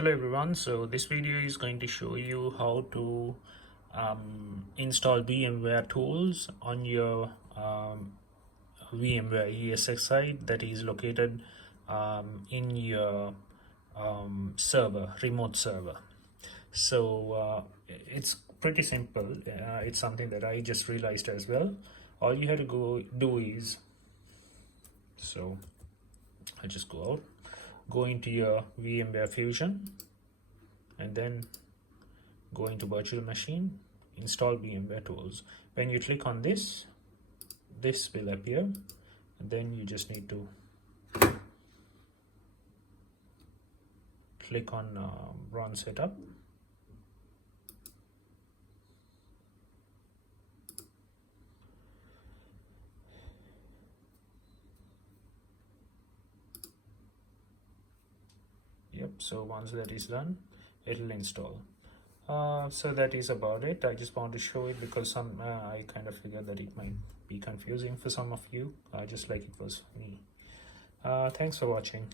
Hello everyone, so this video is going to show you how to install VMware tools on your VMware ESXi that is located in your remote server. So it's pretty simple. It's something that I just realized as well. All you have to do is, so I just go out, go into your VMware Fusion, and then go into virtual machine, install VMware tools. When you click on this will appear, and then you just need to click on run setup. Yep, so once that is done, it'll install. So that is about it. I just want to show it because I kind of figured that it might be confusing for some of you, just like it was for me. Thanks for watching.